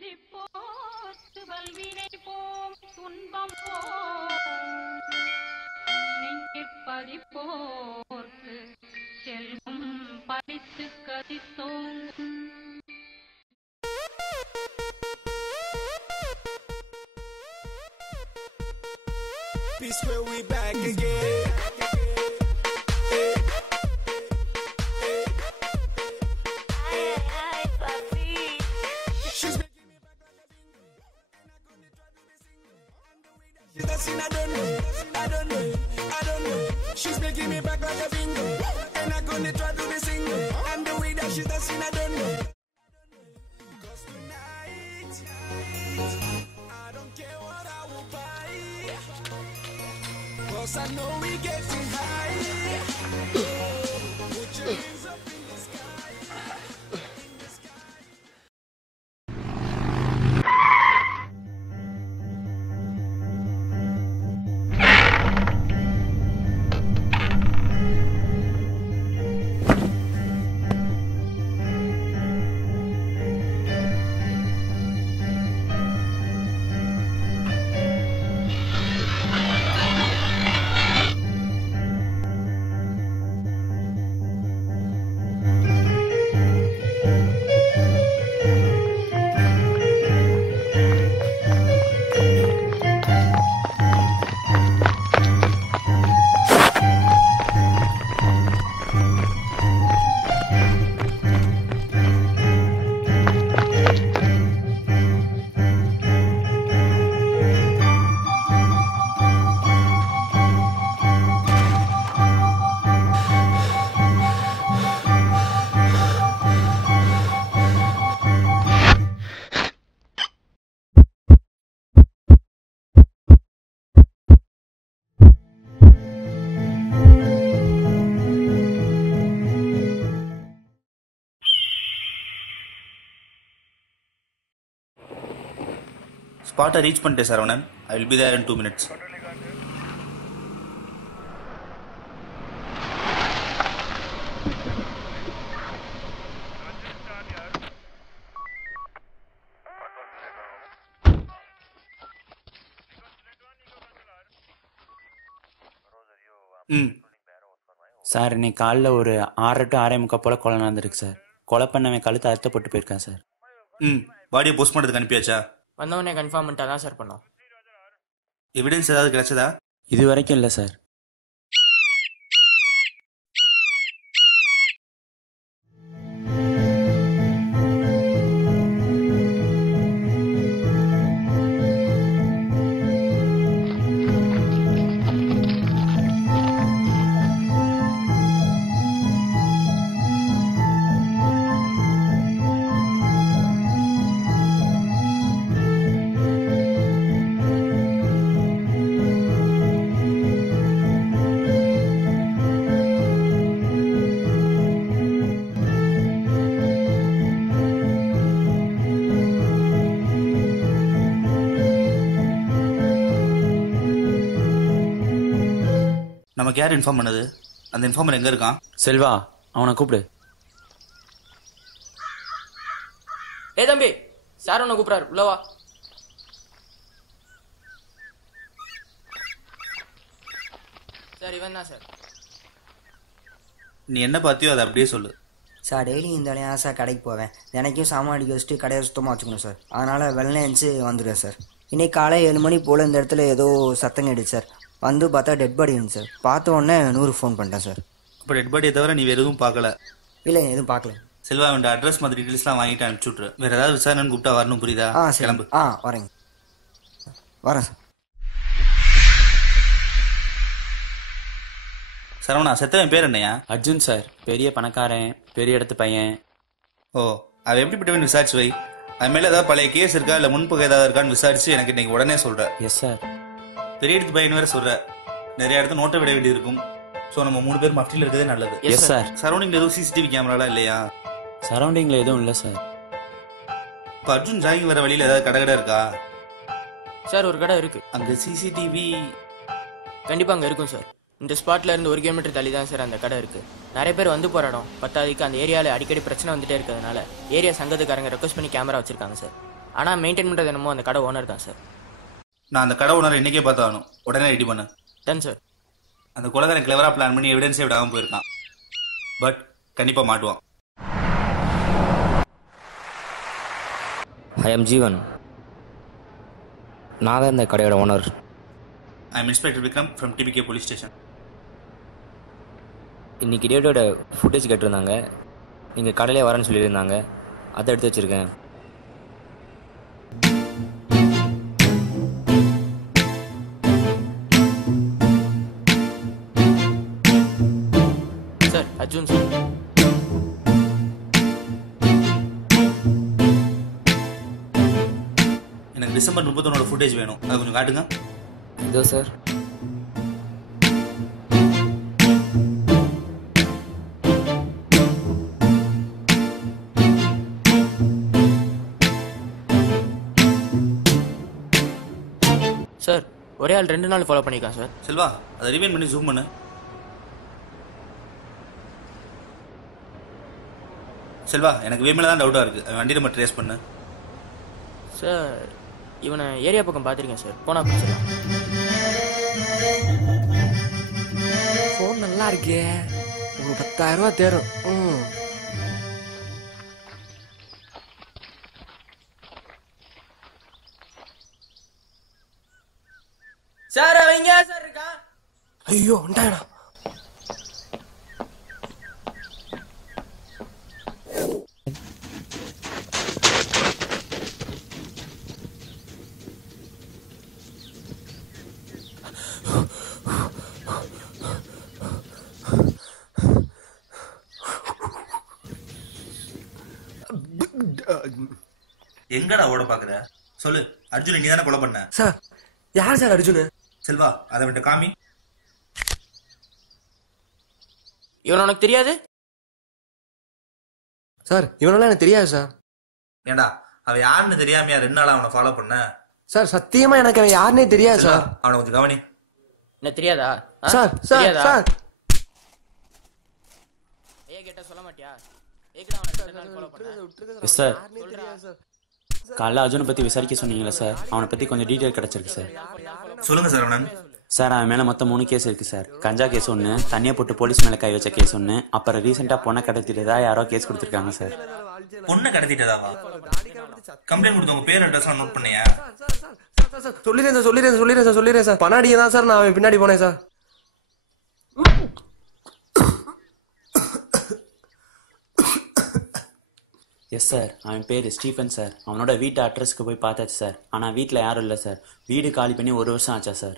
துதிப்போர்க்கு வல்வினை போம் துன்பம் போம் நெஞ்சிற் பதிப்போர்க்கு செல்வம் பறித்து கதித்தோங்கும். Peace where we back again. She's making me back like a bingo, and I couldn't try to be single. On the way that she's dancing, I don't know. She's making me back like a bingo, and I couldn't try to be single. On the way that she's dancing, I don't know. 'Cause tonight, I don't care what I will buy. 'Cause I know we getting high. Put your hands up in the sky. Spot reach பண்ணிட்டேன் Saravanan. I will be there in 2 minutes. Sir இன்னைக்கு காலைல ஒரு 6 to 6:45 போல கொலை நடந்திருக்கு sir. கொலை பண்ணவன் கழுத்தை அறுத்தப்பட்டு போயிருக்கான் சார். பாடியை போஸ்ட் பண்ணுறதுக்கு அனுப்பியாச்சா? வந்தவொடனே கன்ஃபார்ம் பண்ணிட்டா தான் சார் பண்ணோம். எவிடன்ஸ் ஏதாவது கிடைச்சதா? இது வரைக்கும் இல்லை சார். நமக்கு யார் இன்ஃபார்ம் பண்ணது? அந்த இன்ஃபார்மர் எங்க இருக்கான்? செல்வா, அவனை கூப்பிடு. ஏ தம்பி, சார் உன்னை கூப்பிடாரு, உள்ளவா. சார் இவன் தான் சார். நீ என்ன பார்த்தியோ அதை அப்படியே சொல்லு. சார் டெய்லி இந்த வேலையாக சார் கடைக்கு போவேன். தினைக்கும் சாமான் அடிக்க வச்சுட்டு கடையை சுத்தமாக வச்சுக்கணும் சார். அதனால் வெள்ளை எழுந்துச்சு வந்துடுவேன் சார். இன்னைக்கு காலை 7 மணி போல் இந்த இடத்துல ஏதோ சத்தம் கேட்டுச்சு சார். வந்து பார்த்தா டெட் பாடி இருந்துச்சு சார். பார்த்த உடனே 100 ஃபோன் பண்ணிட்டேன் சார். இப்போ டெட் பாடியை தவிர நீ வேறு எதுவும் பார்க்கல? இல்லை, எதுவும் பார்க்கல. செல்வா, அவன் அட்ரஸ் மாதிரி டீட்டெயில்ஸ்லாம் வாங்கிட்டு அனுப்பிச்சு விட்ரு. வேறு ஏதாவது விசாரணைன்னு கூப்பிட்டா வரணும், புரியுதா? கிளம்பு. வரேங்க, வரேன் சார். சரவணா, செத்தவன் பேர் என்னையா? அர்ஜுன் சார். பெரிய பணக்காரன், பெரிய இடத்து பையன். ஓ, அவன் எப்படிப்பட்டவன் விசாரிச்சு வை. அது மேலே ஏதாவது பழைய கேஸ் இருக்கா இல்லை முன்பகை ஏதாவது இருக்கான்னு விசாரிச்சு எனக்கு இன்னைக்கு உடனே சொல்ற. Yes sir. பெரிய இடத்து பையன் வேற சொல்ற. நிறைய இடத்துல நோட்டை விட வேண்டி இருக்கும். ஸோ நம்ம 3 பேர் மஃப்டியில் இருக்கிறதே நல்லது. Yes sir. சரௌண்டிங்ல எதுவும் சிசிடிவி கேமராலாம் இல்லையா? சரௌண்டிங்ல எதுவும் இல்லை சார். இப்போ அர்ஜுன் ஜாகிங் வர வழியில் ஏதாவது கடை இருக்கா? சார் ஒரு கடை இருக்கு. அங்கே சிசிடிவி கண்டிப்பாக அங்கே இருக்கும் சார். இந்த ஸ்பாட்ல இருந்து 1 கிலோமீட்டர் தள்ளி தான் சார் அந்த கடை இருக்கு. நிறைய பேர் வந்து போராடும். பத்தாவதுக்கு அந்த ஏரியாவில் அடிக்கடி பிரச்சனை வந்துட்டே இருக்கிறதுனால ஏரியா சங்கத்துக்காரங்க ரெக்வஸ்ட் பண்ணி கேமரா வச்சிருக்காங்க சார். ஆனால் மெயின்டைன் பண்ணுறது என்னமோ அந்த கடை ஓனர் தான் சார். நான் அந்த கடை ஓனரை இன்னைக்கே பார்த்தாகணும். உடனே ரெடி பண்ணு. Ton sir. அந்த கொலைகாரன் கிளவராக பிளான் பண்ணி எவிடன்ஸே விடாமல் போயிருக்கான். பட் கண்டிப்பாக மாட்டுவான். ஐ எம் ஜீவன். நான் தான் இந்த கடையோட owner. I am inspector Vikram from DPK police station. இன்றைக்கி டேட்டோட ஃபுட்டேஜ் கேட்டிருந்தாங்க. நீங்கள் கடையிலே வரேன்னு சொல்லியிருந்தாங்க. அதை எடுத்து வச்சுருக்கேன். Sir Arjun sir. எனக்கு டிசம்பர் 31 ஃபுட்டேஜ் வேணும். அதை கொஞ்சம் காட்டுங்க. இதோ சார். சார் ஒரே ஆள் 2 நாள் ஃபாலோ பண்ணிக்கலாம் சார். செல்வா, அதை ரிவைன் பண்ணி ஜூம் பண்ணு. செல்வா, எனக்கு வேமையில தான் டவுட்டாக இருக்குது. அவன் வண்டி நம்ம ட்ரேஸ் பண்ணு. சார் இவனை ஏரியா பக்கம் பார்த்துருக்கேன் சார். போனால் பிடிச்சிடலாம். ஃபோன் நல்லா இருக்கே. ஒரு 10,000 ரூபா தேரும். சார் அவன் எங்கேயா சார் இருக்கான்? ஐயோ உண்டாடா. எங்கடா ஓட பாக்குற? சொல்லு. அர்ஜுன் நீ தானே கொலை பண்ண? சார் யார் சார் அர்ஜுன்? செல்வா, அதை விட்டு காமி. இவன் உனக்கு தெரியாது? சார் இவனெல்லாம் எனக்கு தெரியாது சார். ஏண்டா, அவன் யாருன்னு தெரியாமையா 2 நாளா அவனை ஃபாலோ பண்ண? சார் சத்தியமா எனக்கு அவன் யாருன்னே தெரியாது சார். அவனை கொஞ்சம் கவனி. என்ன தெரியாதா? சார் சார் தெரியாதா? சார் ஐயா கேட்டா சொல்ல மாட்டியா? ஏகடா அவனை 2 நாள் ஃபாலோ பண்ண? Yes sir. காலைல அர்ஜுனை பற்றி விசாரிக்க சொன்னீங்களா சார்? அவனை பற்றி கொஞ்சம் டீட்டெயில் கிடச்சிருக்கு சார். சொல்லுங்க சார். அவன் சார் அவன் மேலே மொத்தம் 3 கேஸ் இருக்குது சார். கஞ்சா கேஸ் ஒன்று, தண்ணியை போட்டு போலீஸ் மேலே கை வச்ச கேஸ் ஒன்று, அப்புறம் ரீசெண்டாக பொண்ணை கடத்திட்டதா யாரோ கேஸ் கொடுத்துருக்காங்க சார். பொண்ணை கடத்திட்டதாவா? கம்ப்ளைண்ட் கொடுத்தவங்க பேர் அட்ரஸ் நோட் பண்ணியா? சொல்லிடுறேன் சார். பனாடியே தான் சார். நான் அவன் பின்னாடி போனேன் சார். Yes sir. அவன் பேர் ஸ்டீஃபன் சார். அவனோட வீட்டு அட்ரஸ்க்கு போய் பார்த்தாச்சு சார். ஆனால் வீட்டில் யாரும் இல்லை சார். வீடு காலி பண்ணி 1 வருஷம் ஆச்சா சார்.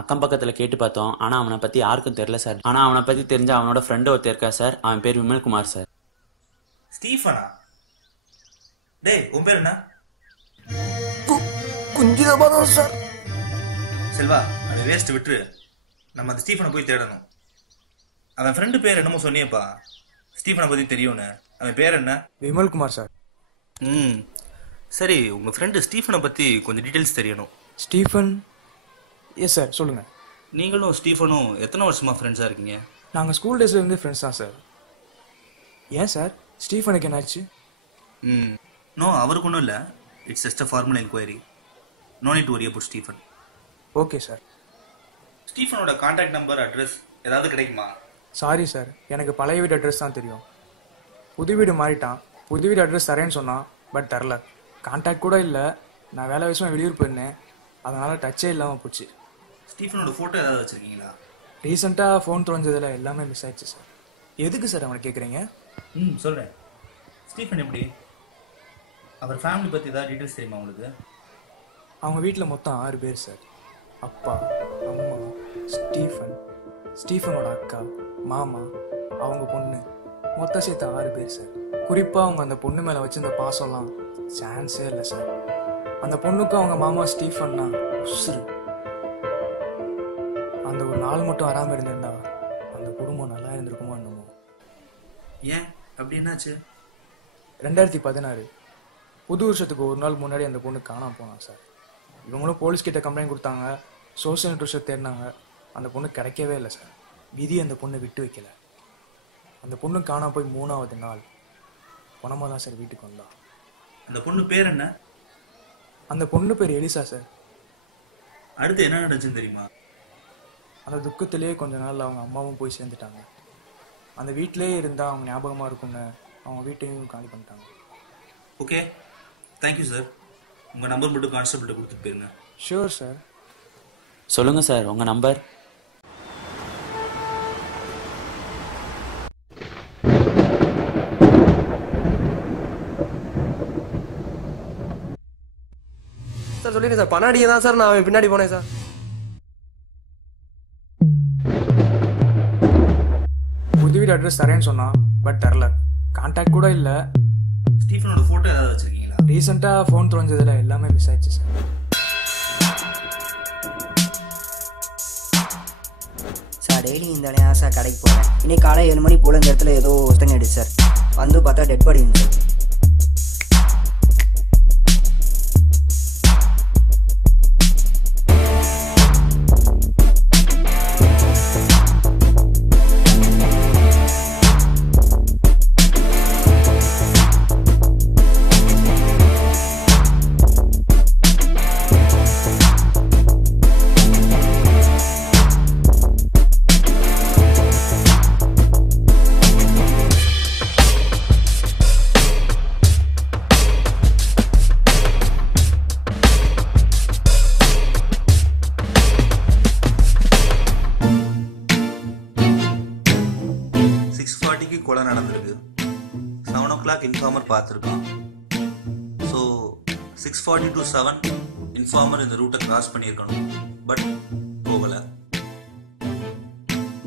அக்கம் பக்கத்தில் கேட்டு பார்த்தோம். ஆனால் அவனை பற்றி யாருக்கும் தெரில சார். ஆனால் அவனை பற்றி தெரிஞ்ச அவனோட ஃப்ரெண்டு ஒருத்தர் இருக்கா சார். அவன் பேர் விமல்குமார் சார். ஸ்டீஃபனா? டேய், உன் பேர் என்ன? குஞ்சிதபாதம் சார். செல்வா, அவன் வேஸ்ட் விட்டுரு. நம்ம அந்த ஸ்டீஃபனை போய் தேடணும். அவன் ஃப்ரெண்டு பேர் என்னமோ சொன்னியப்பா. ஸ்டீஃபனை பற்றி தெரியும்னு. அவன் பேர் என்ன? விமல்குமார் சார். சரி, உங்கள் ஃப்ரெண்டு ஸ்டீஃபனை பற்றி கொஞ்சம் டீட்டெயில்ஸ் தெரியணும். ஸ்டீஃபன்? எஸ் சார், சொல்லுங்கள். நீங்களும் ஸ்டீஃபனும் எத்தனை வருஷமாக ஃப்ரெண்ட்ஸாக இருக்கீங்க? நாங்கள் ஸ்கூல் டேஸ்லேருந்து ஃப்ரெண்ட்ஸ் தான் சார். ஏன் சார், ஸ்டீஃபனுக்கு என்னாச்சு? நோ, அவருக்கு ஒன்றும் இல்லை. It's just a formal enquiry. No need to worry about Stephen. Okay sir. ஸ்டீஃபனோட கான்டாக்ட் நம்பர், அட்ரஸ் ஏதாவது கிடைக்குமா? சாரி சார், எனக்கு பழைய வீடு அட்ரஸ் தான் தெரியும். புது வீடு மாறிட்டான். புது வீடு அட்ரஸ் தரேன்னு சொன்னான், பட் தரல. கான்டாக்ட் கூட இல்லை. நான் வேலை விஷயமா வெளியூர் போயிருந்தேன். அதனால் டச்சே இல்லாமல் போச்சு. ஸ்டீஃபனோட ஃபோட்டோ ஏதாவது வச்சுருக்கீங்களா? ரீசெண்டாக ஃபோன் தொலைஞ்சதில் எல்லாமே மிஸ் ஆயிடுச்சு சார். எதுக்கு சார் அவனை கேட்குறீங்க? சொல்கிறேன். ஸ்டீஃபன் எப்படி? அவர் ஃபேமிலி பற்றி ஏதாவது டீட்டெயில்ஸ் தெரியுமா உங்களுக்கு? அவங்க வீட்டில் மொத்தம் 6 பேர் சார். அப்பா, அம்மா, ஸ்டீஃபன், ஸ்டீஃபனோட அக்கா, மாமா, அவங்க பொண்ணு, மொத்தம் சேர்த்து 6 பேர் சார். குறிப்பாக அவங்க அந்த பொண்ணு மேலே வச்சிருந்த பாசம்லாம் சான்ஸே இல்லை சார். அந்த பொண்ணுக்கு அவங்க மாமா ஸ்டீஃபன்னா உசுரு. அந்த ஒரு நாள் மட்டும் வராமல் இருந்திருந்தா அந்த குடும்பம் நல்லா இருந்திருக்குமோ என்னமோ. ஏன் அப்படி என்னாச்சு? 2016 புது வருஷத்துக்கு 1 நாள் முன்னாடி அந்த பொண்ணு காணாமல் போனான் சார். இவங்களும் போலீஸ்கிட்ட கம்ப்ளைண்ட் கொடுத்தாங்க. சோஷியல் நெட்வொர்க்ஸை தேடினாங்க. அந்த பொண்ணு கிடைக்கவே இல்லை சார். விதி அந்த பொண்ணை விட்டு வைக்கல. அந்த பொண்ணு காணாம போய் 3ஆவது நாள் பணமாக தான் சார் வீட்டுக்கு வந்தான். அந்த பொண்ணு பேர் என்ன? அந்த பொண்ணு பேர் எலிசா சார். அடுத்து என்ன நடந்துச்சுன்னு தெரியுமா? அந்த துக்கத்திலேயே கொஞ்ச நாள் அவங்க அம்மாவும் போய் சேர்ந்துட்டாங்க. அந்த வீட்டிலே இருந்தால் அவங்க ஞாபகமாக இருக்கும்னு அவங்க வீட்டையும் காலி பண்ணிட்டாங்க. Okay, thank you sir. உங்கள் நம்பர் மட்டும் கான்ஸ்டபிள்கிட்ட கொடுத்துட்டு போயிருங்க. Sure sir. சொல்லுங்கள் சார் உங்கள் நம்பர். சார் சொல்லிடுறேன் சார். பணம் அடிக்க தான் சார் நான் அவன் பின்னாடி போனேன் சார். புது வீடு அட்ரஸ் தரேன்னு சொன்னான், பட் தரல. கான்டாக்ட் கூட இல்லை. ஸ்டீஃபனோட ஃபோட்டோ ஏதாவது வச்சுருக்கீங்களா? ரீசெண்டாக ஃபோன் தொலைஞ்சதில் எல்லாமே மிஸ் ஆயிடுச்சு சார். சார் டெய்லி இந்த வேலையாக சார் கடைக்கு போவேன். இன்னைக்கு காலை 7 மணி போல் இந்த இடத்துல ஏதோ சத்தம் கேட்டுச்சு சார். வந்து பார்த்தா டெட் பாடி இருந்துச்சு சார். கொலை நடந்திருக்கு. 7 o'clock இன்ஃபார்மர் பார்த்துருக்கான். ஸோ 6:40 to 7 இன்ஃபார்மர் இந்த ரூட்டை கிராஸ் பண்ணியிருக்கணும். பட் போகலை.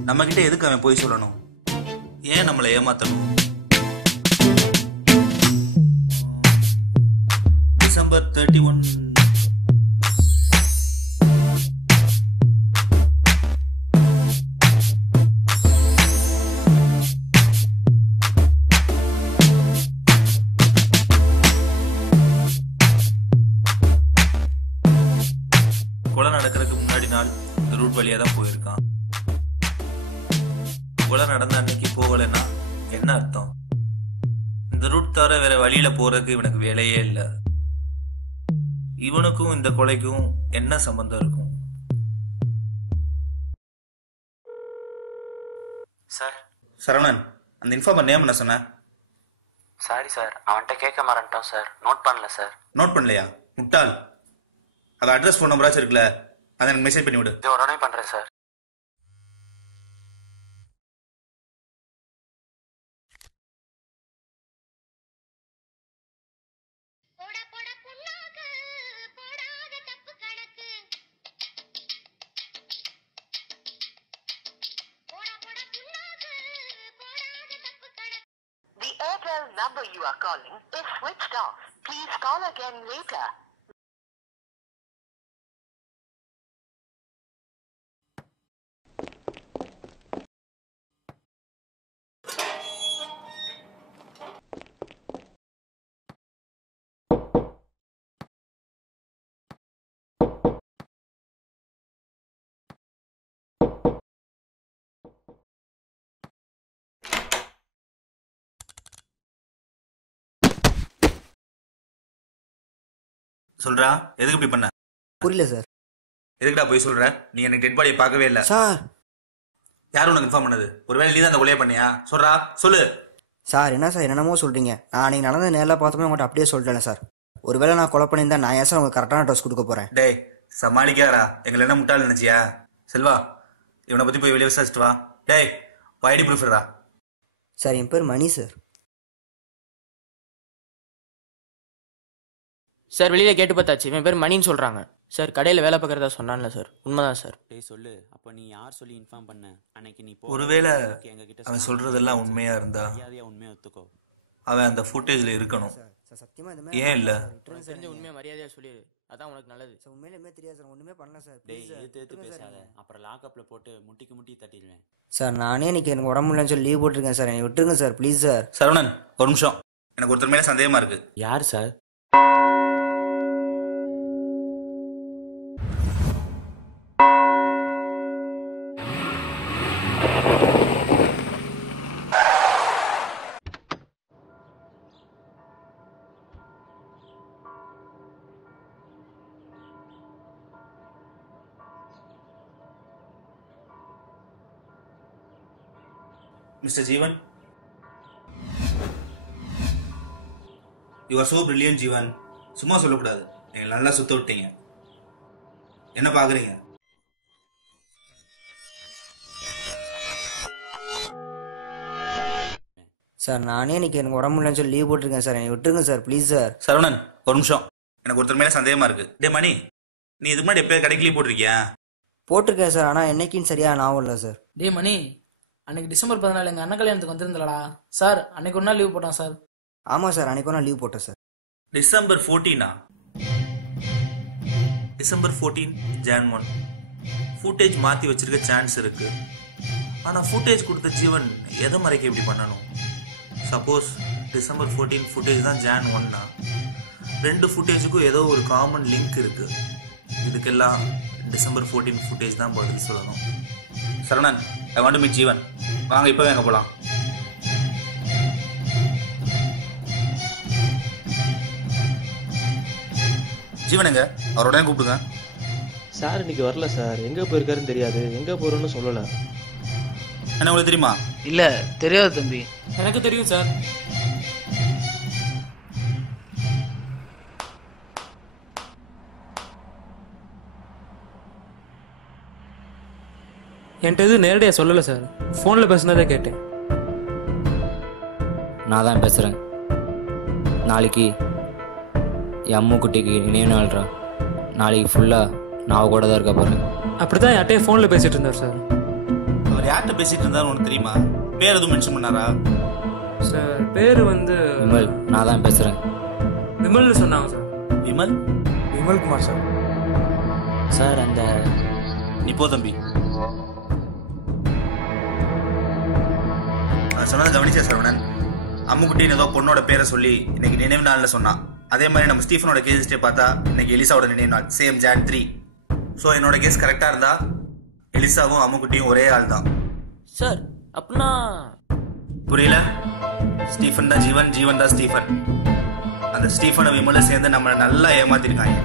நம்மக்கிட்ட எதுக்கு அவன் போய் சொல்லணும்? ஏன் நம்மளை ஏமாத்தணும்? டிசம்பர் 31 கொலை நடக்கிறதுக்கு முன்னாடி நாள் இந்த ரூட் வழியாக தான் போயிருக்கான். கொலை நடந்த அன்னைக்கு போகலைன்னா என்ன அர்த்தம்? இந்த ரூட் தவிர வேற வழியில போறதுக்கு இவனுக்கு வேலையே இல்லை. இவனுக்கும் இந்த கொலைக்கும் என்ன சம்பந்தம் இருக்கும்? சார் சரவணன், அந்த இன்ஃபார்மர் நேம் என்ன சொன்ன? சாரி சார், அவன்கிட்ட கேட்க மறந்துட்டோம் சார். நோட் பண்ணல சார். நோட் பண்ணலையா? முட்டாள். அது அட்ரஸ் ஃபோன் நம்பராச்சும் இருக்குல்ல, அதை எனக்கு மெசேஜ் பண்ணி விடு. இது உடனே பண்றேன் sir. The Airtel number you are calling is switched off. Please call again later. சொல்றா, எதுக்கு இப்படி பண்ண? புரியல சார். எதுக்குடா போய் சொல்ற? நீ எனக்கு டெட் பாடியை பார்க்கவே இல்லை சார். யாரும் உனக்கு இன்ஃபார்ம் பண்ணது? ஒருவேளை நீ தான் அந்த கொலையை பண்ணியா? சொல்றா, சொல்லு. சார் என்ன சார் என்னமோ சொல்றீங்க? நான் அன்னைக்கு நடந்த நேரில் பார்த்தோமே உங்கள்கிட்ட அப்படியே சொல்லிட்டேன் சார். ஒருவேளை நான் கொலை பண்ணியிருந்தா நான் ஏன் சார் உங்களுக்கு கரெக்டான ட்ரெஸ் கொடுக்க போறேன்? டேய் சமாளிக்காரா, எங்களை என்ன முட்டாள் நினைச்சியா? செல்வா, இவனை பத்தி போய் வெளியே விசாரிச்சுட்டு வா. டேய் ஐடி ப்ரூஃப்ரா. சார் என் பேர் மணி சார். சார் வெளியில கேட்டு பார்த்தாச்சு, இவன் பேர் மணின்னு சொல்றாங்க சார். கடையில் வேலை பார்க்கறதா சொன்னான்ல சார், உண்மைதான் சார். டேய் சொல்லு, அப்போ நீ யார் சொல்லி இன்ஃபார்ம் பண்ண? அன்னைக்கு நீ ஒருவேளை அவன் சொல்றதெல்லாம் உண்மையா இருந்தா உண்மையை ஒத்துக்கோ. அவன் அந்த ஃபுட்டேஜ்ல இருக்கணும். சத்தியமா ஏன் இல்ல? தெரிஞ்ச உண்மையை மரியாதையா சொல்லிடு, அதான் உனக்கு நல்லது. சார் உண்மையிலுமே தெரியாது சார், ஒண்ணுமே பண்ணல சார். டேய் ஏத்து பேசாத, அப்புறம் லாக்அப்ல போட்டு முட்டிக்கு முட்டி தட்டிடுவேன். சார் நானே இன்னைக்கு எனக்கு உடம்பு இல்லைன்னு சொல்லி லீவ் போட்டிருக்கேன் சார். என்னை விட்டுருங்க சார் ப்ளீஸ் சார். சரவணன் ஒரு நிமிஷம், எனக்கு ஒருத்தர் மேல சந்தேகமா இருக்கு. யார் sir? Mister Jeevan, you are so brilliant Jeevan. சும்மா சொல்லக்கூடாது, நீங்க நல்லா சுத்த விட்டீங்க. என்ன பாக்குறீங்க? சார் நானே இன்னைக்கு எனக்கு உடம்பு இல்லைன்னு சொல்லி லீவ் போட்டிருக்கேன் சார். என்னை விட்டுருங்க சார், ப்ளீஸ் சார். சரவணன், ஒரு நிமிஷம். எனக்கு ஒருத்தர் மேல சந்தேகமா இருக்கு. டே மணி, நீ இதுக்கு முன்னாடி எப்பயாவது கடைக்கு லீவ் போட்டிருக்கியா? போட்டிருக்கேன் சார், ஆனால் என்னைக்குன்னு சரியா ஞாபகம் இல்லை சார். டே மணி, அன்னைக்கு டிசம்பர் 14 எங்கள் அண்ணன் கல்யாணத்துக்கு வந்திருந்தலடா சார். அன்னைக்கு ஒரு நாள் லீவ் போட்டான் சார். ஆமாம் சார், அன்னைக்கு ஒரு நாள் லீவ் போட்டேன் sir. December 14 December 14 Jan 1 footage மாற்றி வச்சிருக்க சான்ஸ் இருக்கு. ஆனால் ஃபுட்டேஜ் கொடுத்த ஜீவன் எதை மறைக்க இப்படி பண்ணணும்? சப்போஸ் டிசம்பர் 14 ஃபுட்டேஜ் தான் Jan 1னா ரெண்டு ஃபுட்டேஜுக்கும் ஏதோ ஒரு காமன் லிங்க் இருக்கு. இதுக்கெல்லாம் டிசம்பர் 14 ஃபுட்டேஜ் தான் பதில் சொல்லணும். Saravanan, I want to meet Jeevan. வாங்க இப்போவே எங்கே போகலாம்? ஜீவன் எங்க? அவர் உடனே கூப்பிடுங்க. சார் இன்னைக்கு வரல சார். எங்கே போயிருக்காருன்னு தெரியாது, எங்கே போகிறோன்னு சொல்லலை. என்ன உங்களுக்கு தெரியுமா? இல்லை, தெரியாது தம்பி. எனக்கு தெரியும் சார். என்கிட்ட எதுவும் நேரடியாக சொல்லலை சார். ஃபோனில் பேசினதே கேட்டேன். நான் தான் பேசுகிறேன். நாளைக்கு என் அம்மு குட்டிக்கு நினைவு நாள்றா. நாளைக்கு ஃபுல்லாக நான் கூட தான் இருக்க போகிறேன். அப்படி தான் யார்கிட்டயே ஃபோனில் பேசிகிட்டு இருந்தார் சார். அவர் யார்கிட்ட பேசிட்டு இருந்தாரு உனக்கு தெரியுமா? பேர் எதுவும் மென்ஷன் பண்ணாரா? சார் பேர் வந்து விமல். நான் தான் பேசுகிறேன். விமல்னு சொன்னாங்க sir. Vimal? Vimal Kumar sir. Sir அந்த நீ போ தம்பி. நான் சொன்னதை கவனிச்சா சரவணன்? அம்முக்குட்டின்னு ஏதோ பொண்ணோட பேரை சொல்லி இன்னைக்கு நினைவு நாள்ல சொன்னான். அதே மாதிரி நம்ம ஸ்டீஃபனோட கேஸ்டே பார்த்தா இன்னைக்கு எலிசாவோட நினைவு நாள், சேம் Jan 3. ஸோ என்னோட கேஸ் கரெக்டா இருந்தா எலிசாவும் அம்முக்குட்டியும் ஒரே ஆள் தான். சார் அப்படின்னா புரியல? ஸ்டீஃபன் தான் ஜீவன், ஜீவன் தான் ஸ்டீஃபன். அந்த ஸ்டீஃபனை விமலும் சேர்ந்து நம்மளை நல்லா ஏமாத்திருக்காங்க.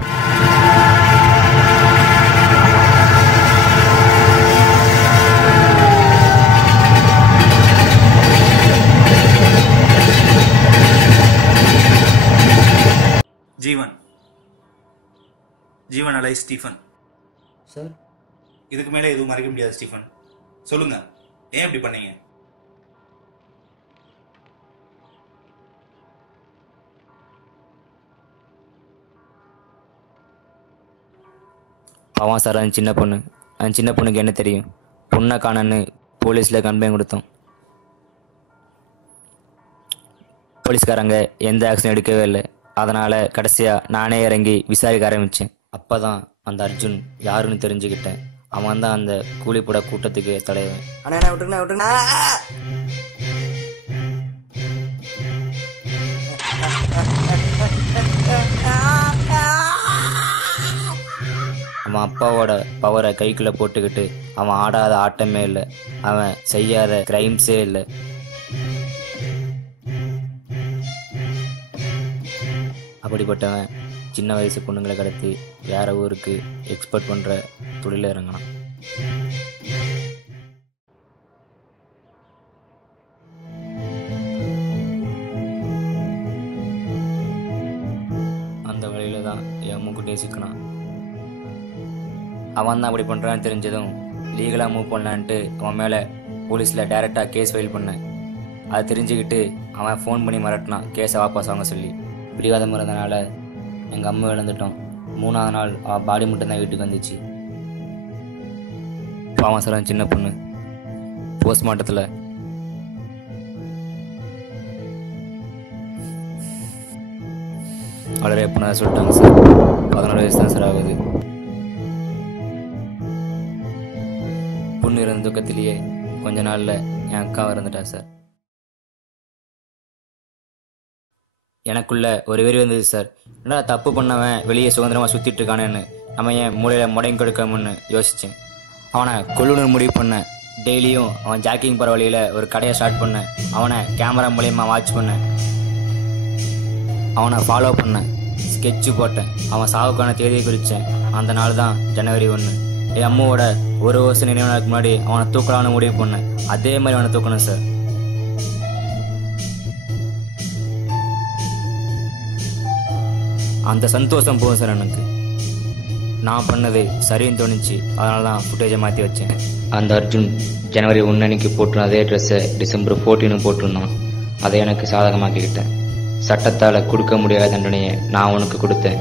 ஜீவன், ஜீவன் அலை ஸ்டீஃபன். சார் இதுக்கு மேலே எதுவும் மறைக்க முடியாது ஸ்டீஃபன். சொல்லுங்க, ஏன் இப்படி பண்ணீங்க? அவன் சார் அந்த சின்ன பொண்ணு. அந்த சின்ன பொண்ணுக்கு என்ன தெரியும்? பொண்ணை காணன்னு போலீஸில் கம்ப்ளைண்ட் கொடுத்தோம். போலீஸ்காரங்க எந்த ஆக்ஷன் எடுக்கவே இல்லை. அதனால் கடைசியாக நானே இறங்கி விசாரிக்க ஆரம்பித்தேன். அப்போ தான் அந்த அர்ஜுன் யாருன்னு தெரிஞ்சுக்கிட்டேன். அவன் தான் அந்த கூலிப்பட கூட்டத்துக்கு தலைவன். அண்ணா விட்டுருண்ணா விட்டுருண்ணா. அவன் அப்பாவோட பவரை கைக்குள்ளே போட்டுக்கிட்டு அவன் ஆடாத ஆட்டமே இல்லை, அவன் செய்யாத கிரைம்ஸே இல்லை. அப்படிப்பட்டவன் சின்ன வயசு பொண்ணுங்களை கடத்தி வேற ஊருக்கு எக்ஸ்போர்ட் பண்ணுற தொழில இறங்கினான். அந்த வழியில தான் என் மூக்குட்டியை சிக்கினான். அவன் தான் அப்படி பண்ணுறான்னு தெரிஞ்சதும் லீகலாக மூவ் பண்ணலான்ட்டு அவன் மேலே போலீஸில் டைரெக்டாக கேஸ் ஃபைல் பண்ணேன். அதை தெரிஞ்சுக்கிட்டு அவன் ஃபோன் பண்ணி மிரட்டினான் கேஸை வாபஸ் வாங்க சொல்லி. பிடிவாதம் இருந்தனால எங்கள் அம்மா இழந்துட்டோம். 3ஆவது நாள் அவள் பாடி மட்டும்தான் வீட்டுக்கு வந்துச்சு. பாவம் சார் சின்ன பொண்ணு போஸ்ட்மார்ட்டத்தில் அவளை ரேப் பண்ண சொல்லிட்டாங்க சார். 14 வயசு தான் சார் ஆகுது. பொண்ணு இருந்த துக்கத்திலேயே கொஞ்ச நாளில் என் அக்காவை இறந்துட்டா சார். எனக்குள்ள ஒரு வெறி வந்தது சார். என்னடா தப்பு பண்ணவன் வெளியே சுதந்திரமாக சுற்றிட்டு இருக்கானேன்னு நம்ம ஏன் மூளையில் முடங்கி கொடுக்கணும்னு யோசித்தேன். அவனை கொல்லுன்னு முடிவு பண்ணேன். டெய்லியும் அவன் ஜாக்கிங் போகிற வழியில் ஒரு கடையை ஸ்டார்ட் பண்ணேன். அவனை கேமரா மூலியமா வாட்ச் பண்ணேன். அவனை ஃபாலோ பண்ணேன். ஸ்கெட்சு போட்டேன். அவன் சாவுக்கான தேதியை குறித்தேன். அந்த நாள் தான் January 1. என் அம்மாவோட 1 வருஷம் நினைவு நாளுக்கு முன்னாடி அவனை தூக்கலான்னு முடிவு பண்ணேன். அதே மாதிரி அவனை தூக்கணும் சார். அந்த சந்தோஷம் போதும் சார் எனக்கு. நான் பண்ணது சரின்னு தோணுச்சு, அதனால தான் ஃபுட்டேஜை மாற்றி வச்சேன். அந்த அர்ஜுன் ஜனவரி 1 அன்னைக்கு போட்டுருந்த அதே ட்ரெஸ்ஸை டிசம்பர் 14 போட்டிருந்தான். அதை எனக்கு சாதகமாக்கிக்கிட்டேன். சட்டத்தால் கொடுக்க முடியாத தண்டனையை நான் உனக்கு கொடுத்தேன்.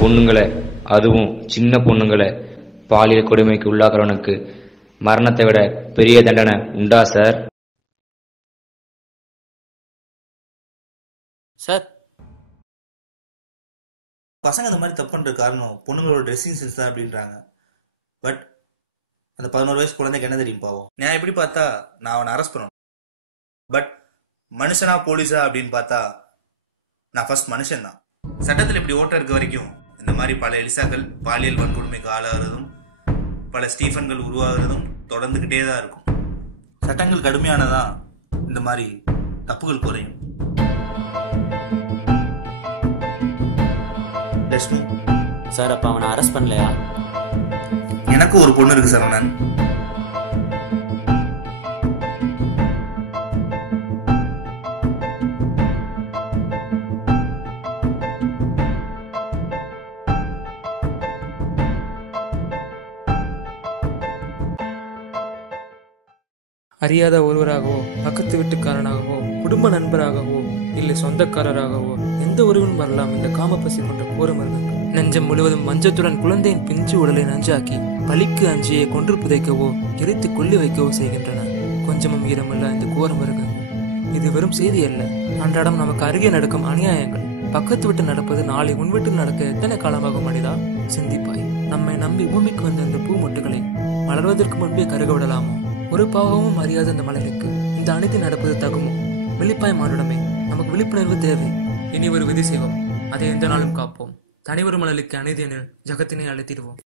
பொண்ணுங்களை, அதுவும் சின்ன பொண்ணுங்களை பாலியல் கொடுமைக்கு உள்ளாக்குறவனுக்கு மரணத்தை விட பெரிய தண்டனை உண்டா சார்? சார், பசங்க அந்த மாதிரி தப்பு பண்ற காரணம் பொண்ணுங்களோட ட்ரெஸ்ஸிங் சென்ஸ் தான் அப்படின்றாங்க. பட் அந்த 11 வயசு குழந்தைக்கு என்ன தெரியும் பாவம்? நான் எப்படி பார்த்தா நான் அவனை அரெஸ்ட் பண்ணணும். பட் மனுஷனா போலீஸா அப்படின்னு பார்த்தா நான் ஃபர்ஸ்ட் மனுஷன் தான். சட்டத்தில் இப்படி ஓட்ட இருக்க வரைக்கும் இந்த மாதிரி பல எலிசாக்கள் பாலியல் வன்கொடுமைக்கு ஆளாகிறதும் பல ஸ்டீஃபன்கள் உருவாகிறதும் தொடர்ந்துகிட்டே தான் இருக்கும். சட்டங்கள் கடுமையானதான் இந்த மாதிரி தப்புகள் குறையும். சார், அப்ப அவனை அரெஸ்ட் பண்ணலையா? எனக்கு ஒரு பொண்ணு இருக்கு சார். நான் அறியாத ஒருவராகவோ, பக்கத்து வீட்டுக்காரனாகவோ, குடும்ப நண்பராகவோ, இல்லை சொந்தக்காரராகவோ எந்த ஒருவனும் வரலாம் இந்த காமப்பசி கொண்ட கோர மருந்துகள். நெஞ்சம் முழுவதும் மஞ்சத்துடன் குழந்தையின் பிஞ்சு உடலை நஞ்சாக்கி பலிக்கு அஞ்சியை கொன்று புதைக்கவோ, எரித்து கொல்லி வைக்கவோ செய்கின்றன. கொஞ்சமும் ஈரமல்ல இந்த கோர மருந்துகள். இது வெறும் செய்தி அல்ல, அன்றாடம் நமக்கு அருகே நடக்கும் அநியாயங்கள். பக்கத்து விட்டு நடப்பது நாளை முன்விட்டு நடக்க எத்தனை காலமாகும் மனிதா? சிந்திப்பாய். நம்மை நம்பி பூமிக்கு வந்த இந்த பூ மொட்டுகளை மலர்வதற்கு முன்பே கருக விடலாமோ? ஒரு பாவமும் அறியாத இந்த மலருக்கு இந்த அநீதி நடப்பது தகுமோ? விழிப்பாய் மானுடமே, நமக்கு விழிப்புணர்வு தேவை. இனி ஒரு விதி செய்வோம், அதை எந்த நாளும் காப்போம். தனிவரும் மலருக்கு அநீதி எனில் ஜகத்தினை அழைத்திடுவோம்.